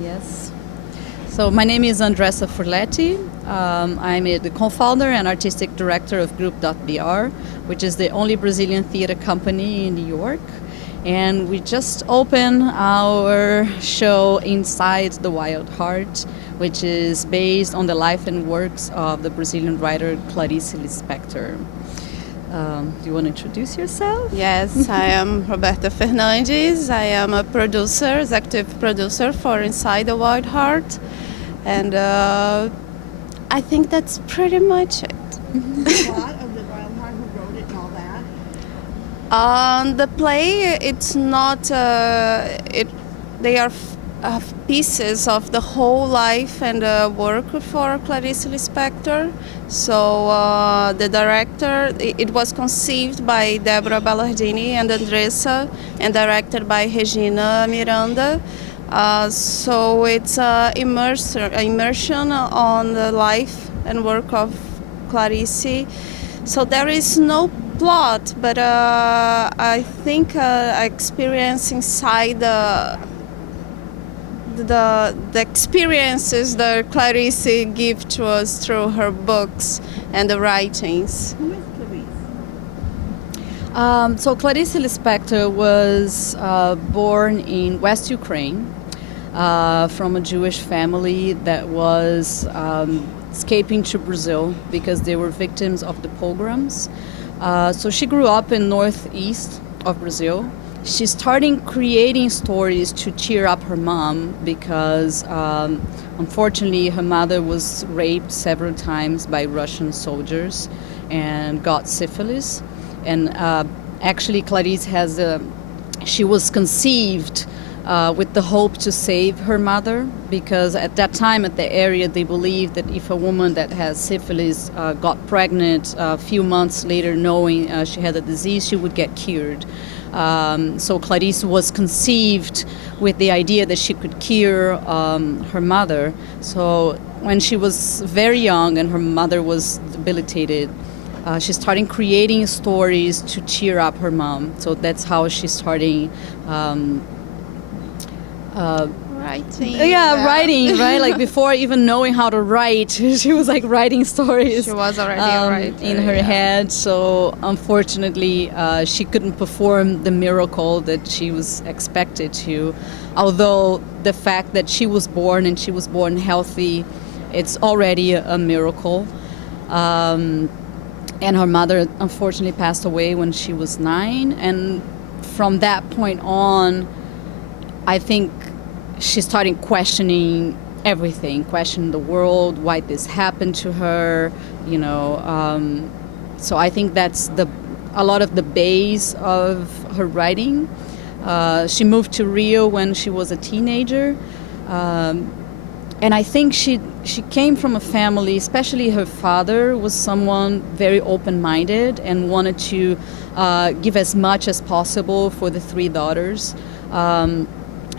Yes. So my name is Andressa Furletti. I'm the co-founder and artistic director of Group.br, which is the only Brazilian theater company in New York. And we just opened our show Inside the Wild Heart, which is based on the life and works of the Brazilian writer Clarice Lispector. Do you want to introduce yourself? Yes, I am Roberta Fernandes. I am a producer, executive producer for Inside the Wild Heart. And I think that's pretty much it. The plot of the Wild Heart, who wrote it and all that? The play, it's not, they are pieces of the whole life and work for Clarice Lispector. So the director, it was conceived by Deborah Ballardini and Andressa and directed by Regina Miranda. So it's immersion on the life and work of Clarice. So there is no plot, but I think experience inside the experiences that Clarice gives to us through her books and the writings. Who is Clarice? So Clarice Lispector was born in West Ukraine from a Jewish family that was escaping to Brazil because they were victims of the pogroms. So she grew up in northeast of Brazil. She started creating stories to cheer up her mom because unfortunately her mother was raped several times by Russian soldiers and got syphilis. And actually Clarice she was conceived with the hope to save her mother, because at that time at the area they believed that if a woman that has syphilis got pregnant a few months later knowing she had a disease, she would get cured. So Clarice was conceived with the idea that she could cure her mother. So when she was very young and her mother was debilitated, she started creating stories to cheer up her mom. So that's how she started Writing. Writing, right? Like before even knowing how to write, she was like writing stories. She was already a writer, in her head. So unfortunately, she couldn't perform the miracle that she was expected to. Although the fact that she was born and she was born healthy, it's already a miracle. And her mother unfortunately passed away when she was 9. And from that point on, I think she started questioning everything, questioning the world, why this happened to her, So I think that's a lot of the base of her writing. She moved to Rio when she was a teenager. And I think she came from a family, especially her father was someone very open-minded and wanted to give as much as possible for the 3 daughters.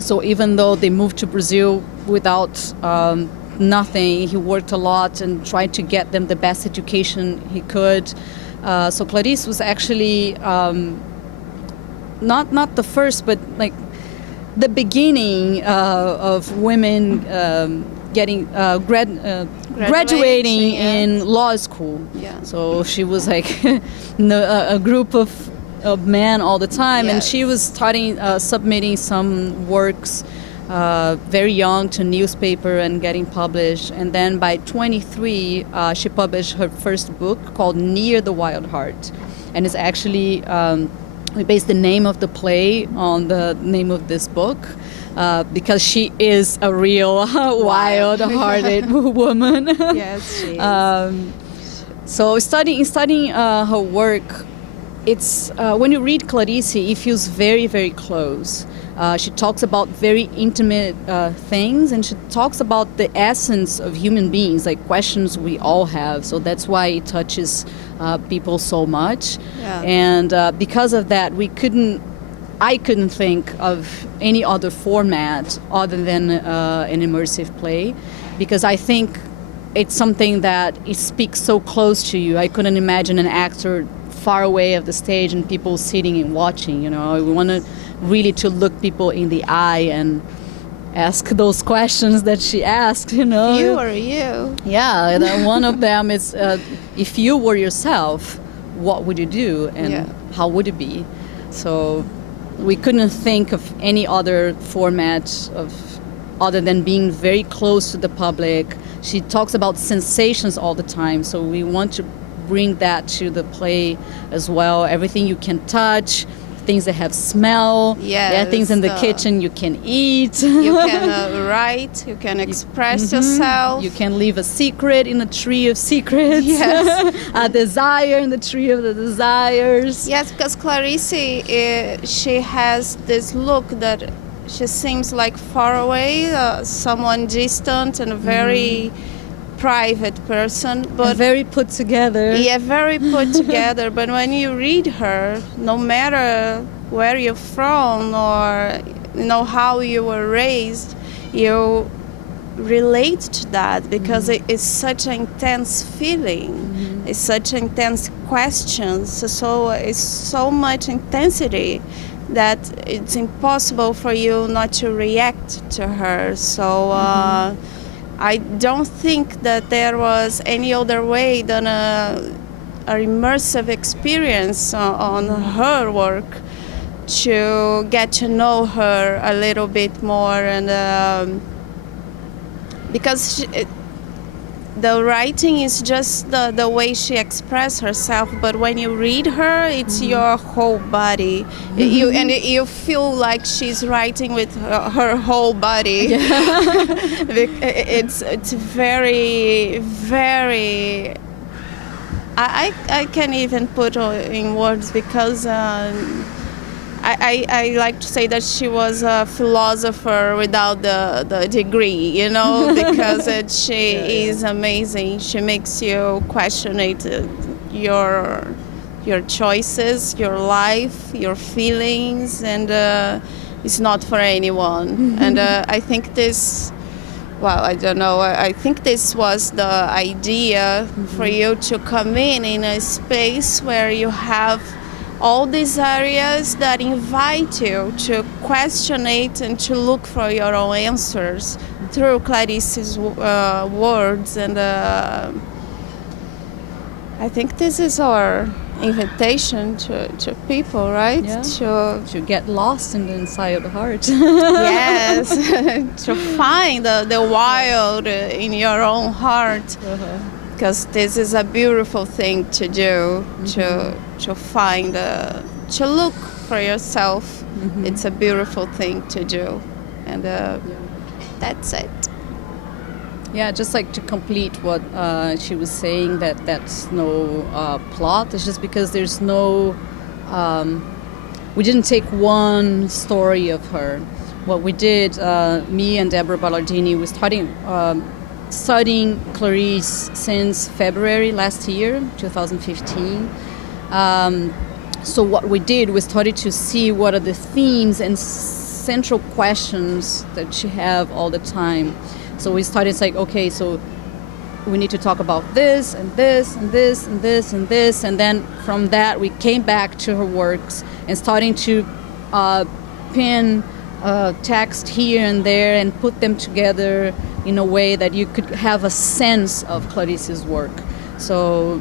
So even though they moved to Brazil without nothing, he worked a lot and tried to get them the best education he could. So Clarice was actually not the first, but like the beginning of women getting graduating in law school. Yeah. So she was like a group of men all the time, and she was starting submitting some works very young to newspaper and getting published. And then by 23, she published her first book called Near the Wild Heart, and it's actually we based the name of the play on the name of this book because she is a real wild-hearted woman. Yes, she is. So studying her work, it's when you read Clarice, it feels very, very close. She talks about very intimate things, and she talks about the essence of human beings, like questions we all have. So that's why it touches people so much. Yeah. And because of that, I couldn't think of any other format other than an immersive play, because I think it's something that it speaks so close to you. I couldn't imagine an actor far away of the stage and people sitting and watching. We want to really to look people in the eye ask those questions that she asked, you know. You or you? Yeah, one of them is, if you were yourself, what would you do and how would it be? So we couldn't think of any other format other than being very close to the public. She talks about sensations all the time, so we want to bring that to the play as well. Everything you can touch, things that have smell, things in the kitchen you can eat. You can write, you can express yourself. You can leave a secret in a tree of secrets. Yes. A desire in the tree of the desires. Yes, because Clarice, she has this look that she seems like far away, someone distant and a very private person, but and very put together. Yeah, very put together. But when you read her, no matter where you're from or how you were raised, you relate to that because it is such an intense feeling. It's such intense questions. So it's so much intensity that it's impossible for you not to react to her. So I don't think that there was any other way than a immersive experience on her work to get to know her a little bit more, and because the writing is just the way she expresses herself, but when you read her, it's your whole body. You feel like she's writing with her whole body. It's very, very. I can't even put in words because. I like to say that she was a philosopher without the degree, because she is amazing. She makes you question your choices, your life, your feelings, and it's not for anyone. And I think this, I don't know, I think this was the idea for you to come in a space where you have all these areas that invite you to question it and to look for your own answers through Clarice's words. And I think this is our invitation to people, right? Yeah. To get lost in the inside of the heart. Yes, to find the wild in your own heart. Because this is a beautiful thing to do, to find, to look for yourself. It's a beautiful thing to do, and that's it. Yeah, just like to complete what she was saying, that's no plot. It's just because there's no, we didn't take one story of her. What we did, me and Deborah Ballardini, we started studying Clarice since February last year, 2015. So what we did, we started to see what are the themes and central questions that she have all the time. So we started like, okay, so we need to talk about this and this and this and this and this, and then from that we came back to her works and starting to pin text here and there and put them together in a way that you could have a sense of Clarice's work. So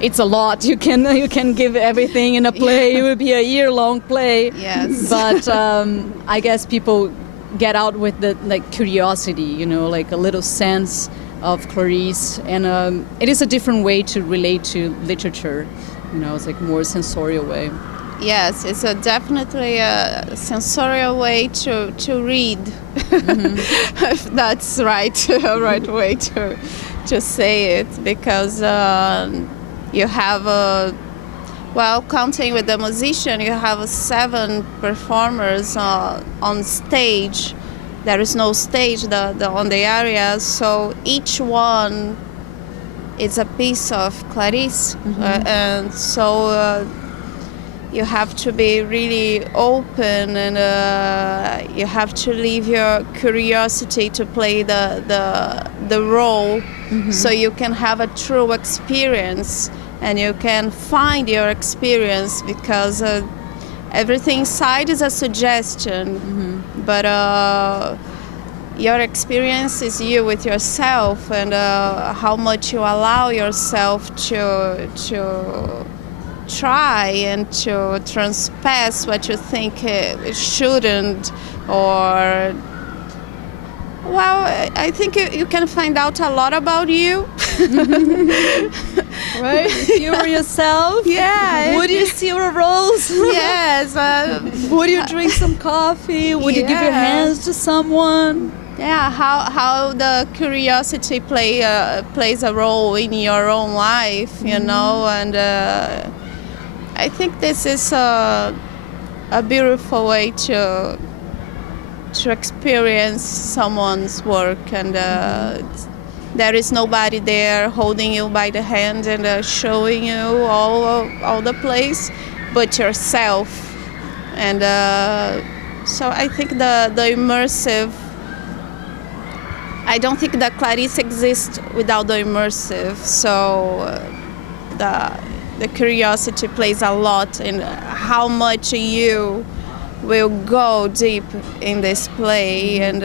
it's a lot. You can give everything in a play. It would be a year-long play. Yes. But I guess people get out with the curiosity, like a little sense of Clarice, and it is a different way to relate to literature. It's like more sensorial way. Yes, it's definitely a sensorial way to read. If that's right, a right way to say it, because you have counting with the musician, you have 7 performers on stage. There is no stage on the area, so each one is a piece of Clarice, and so. You have to be really open, and you have to leave your curiosity to play the role, so you can have a true experience and you can find your experience, because everything inside is a suggestion, but your experience is you with yourself, and how much you allow yourself to try and to transpass what you think it shouldn't, or well, I think you can find out a lot about you. Right? You were yourself? Yeah. Would you see a rose? Yes. Would you drink some coffee? Would you give your hands to someone? Yeah, how the curiosity plays a role in your own life, you know, and I think this is a beautiful way to experience someone's work, and there is nobody there holding you by the hand and showing you all the place, but yourself, and so I think the immersive. I don't think that Clarice exists without the immersive, so the curiosity plays a lot in how much you will go deep in this play, and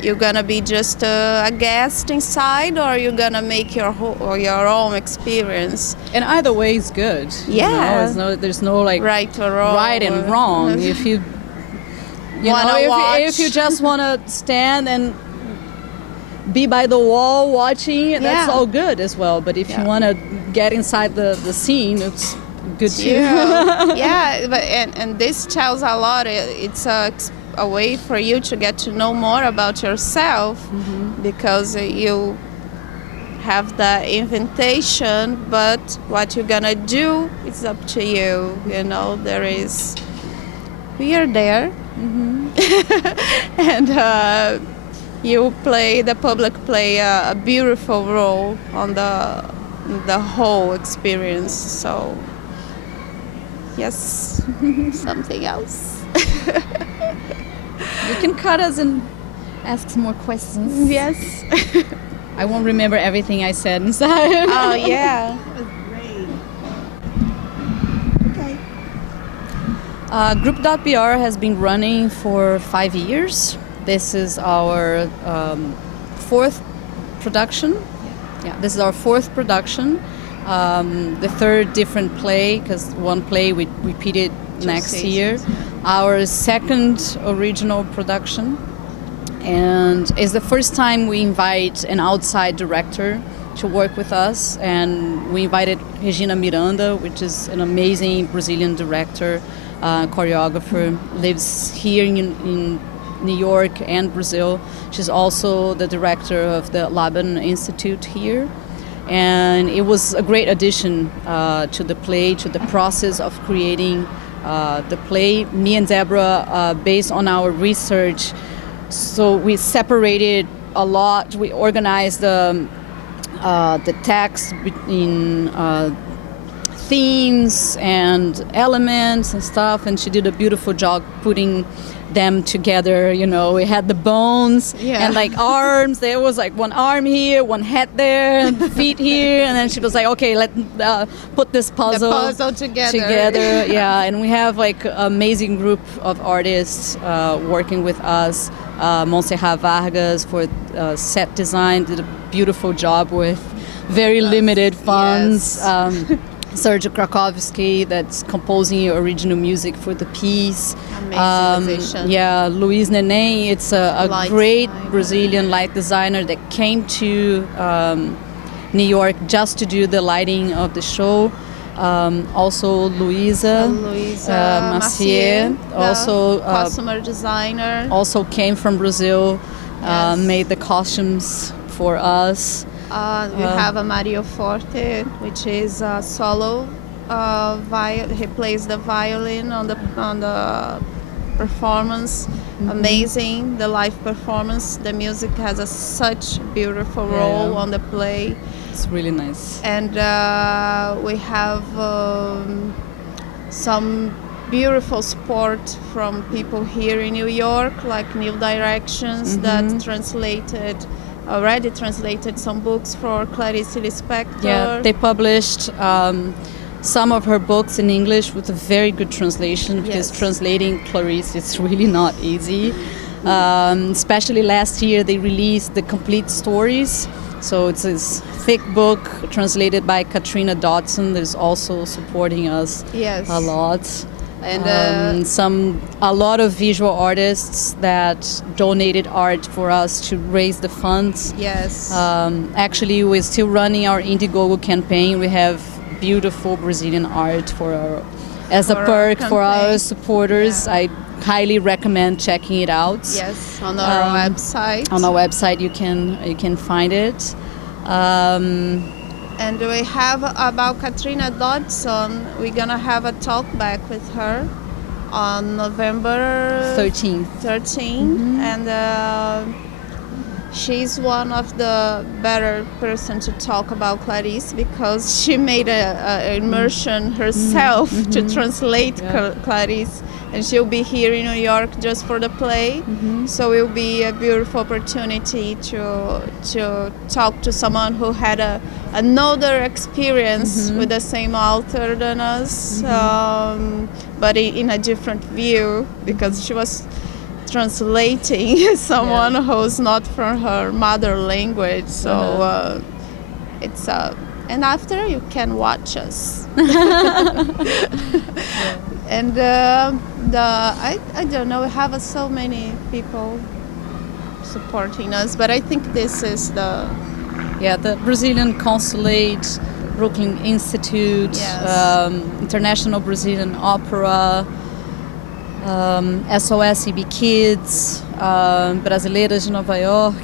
you're gonna be just a guest inside, or you're gonna make your own experience. And either way is good. Yeah. You know, there's no like Right or wrong. right and wrong. If you if you just want to stand and be by the wall watching, that's all good as well. But if you want to get inside the scene, it's good too. Yeah, but and this tells a lot. It's a way for you to get to know more about yourself, because you have the invitation, but what you're gonna do is up to you. You know, we are there, and the public play a beautiful role on the whole experience. So yes, something else. You can cut us and ask some more questions. Yes. I won't remember everything I said inside. Oh yeah. That was great. Okay. Group.br has been running for 5 years. This is our fourth production. Yeah, this is our fourth production. The third different play, because one play we repeated next year. Our second original production. And it's the first time we invite an outside director to work with us. And we invited Regina Miranda, which is an amazing Brazilian director, choreographer, lives here in New York and Brazil. She's also the director of the Laban Institute here. And it was a great addition to the play, to the process of creating the play. Me and Deborah, based on our research, so we separated a lot. We organized the text in themes and elements and stuff, and she did a beautiful job putting them together. You know, we had the bones and like arms. There was like one arm here, one head there, and feet here, and then she was like, okay, let's put this puzzle together. Yeah, and we have like an amazing group of artists working with us. Montserrat Vargas for set design did a beautiful job with very limited funds. Sergio Krakowski, that's composing original music for the piece. Amazing musician. Yeah, Luiz Neném, it's a great designer. Brazilian light designer that came to New York just to do the lighting of the show. Also Luisa Macier, also costumer designer. Also came from Brazil, made the costumes for us. We have a Mario Forte, which is a solo he plays the violin on the performance. Amazing, the live performance. The music has such beautiful role on the play. It's really nice. And we have some beautiful support from people here in New York, like New Directions, that already translated some books for Clarice Lispector. Yeah, they published some of her books in English with a very good translation, because translating Clarice is really not easy. Especially last year, they released the complete stories. So it's this thick book translated by Katrina Dodson. There's also supporting us Yes. a lot. And A lot of visual artists that donated art for us to raise the funds. yes. Actually, we're still running our Indiegogo campaign. We have beautiful Brazilian art as a For our perk for our campaign. supporters. Yeah. I highly recommend checking it out. Yes, on our website. On our website, you can find it. And we have about Katrina Dodson. We're gonna have a talk back with her on November 13th. 13, and she's one of the better person to talk about Clarice because she made a immersion herself to translate Clarice, and she'll be here in New York just for the play. So it will be a beautiful opportunity to talk to someone who had another experience with the same author than us, but in a different view because she was translating someone who's not from her mother language. So it's and after you can watch us. And I don't know, we have so many people supporting us, but I think this is the Brazilian Consulate, Brooklyn Institute, Yes. International Brazilian Opera, SOS EB Kids, Brasileiras de Nova York.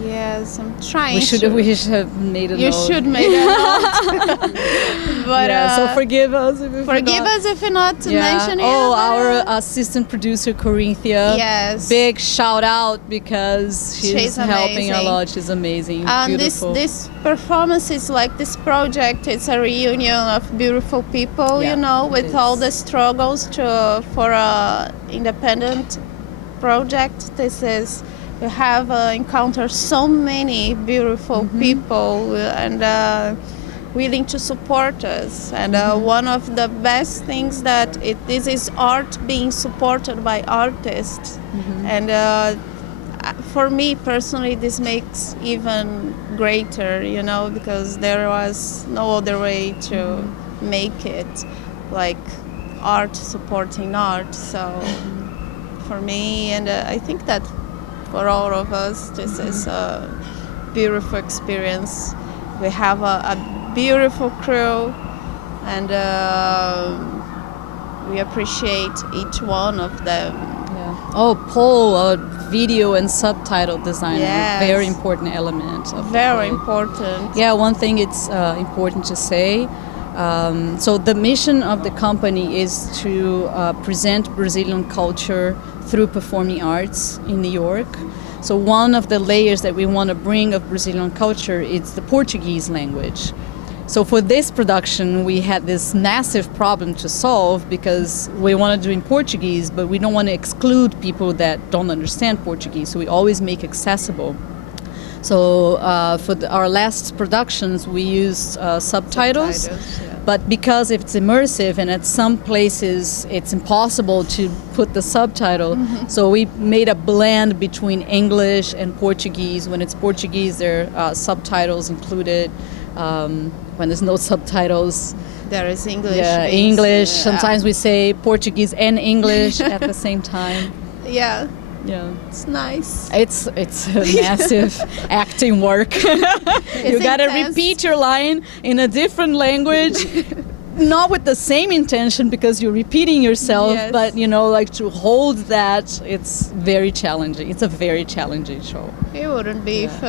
yes, I'm trying. We should have made a You note. should make a note. But So forgive us if forgive us if you're not mentioning it. Oh, but, our assistant producer Corinthia. Yes. Big shout out because she's helping a amazing. lot. She's amazing. And Beautiful. this performance is like this project. It's a reunion of beautiful people, Yeah, you know, it with all is. the struggles for a independent project. This is you have encountered so many beautiful people and willing to support us. And one of the best things that this is art being supported by artists. And for me personally, this makes even greater, you know, because there was no other way to make it, like art supporting art. So for me, and I think that for all of us, this is a beautiful experience. We have a beautiful crew, and we appreciate each one of them. Oh, Paul, a video and subtitle designer, Yes. very important element. Of the Very play. important. Yeah, one thing it's important to say. So the mission of the company is to present Brazilian culture through performing arts in New York. So one of the layers that we want to bring of Brazilian culture is the Portuguese language. So for this production, we had this massive problem to solve because we want to do in Portuguese, but we don't want to exclude people that don't understand Portuguese. So we always make accessible. So for our last productions, we used subtitles. But because it's immersive and at some places it's impossible to put the subtitle, so we made a blend between English and Portuguese. When it's Portuguese, there are subtitles included. When there's no subtitles, There is English. yeah, bits, English. yeah. Sometimes we say Portuguese and English at the same time. Yeah, Yeah. it's nice. It's a massive acting work. You gotta intense. repeat your line in a different language, not with the same intention because you're repeating yourself, Yes. but you know, like to hold that, it's very challenging. It's a very challenging show. It wouldn't be if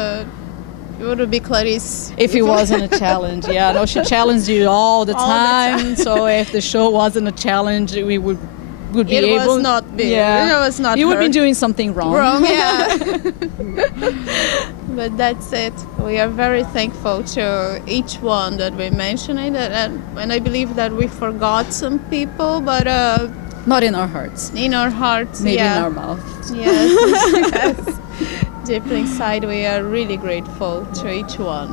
it wouldn't be Clarice. If it wasn't a challenge, yeah, no, she challenged you all the All the time. So if the show wasn't a challenge, we would be It able. was not big. Yeah, It was not you would her. be doing something wrong. Wrong, yeah. But that's it. We are very thankful to each one that we mentioned it, and I believe that we forgot some people, but Not in our hearts, in our hearts, maybe yeah. in our mouth. Yes, yes. Deep inside, we are really grateful to each one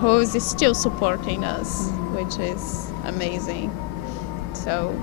who is still supporting us, which is amazing. So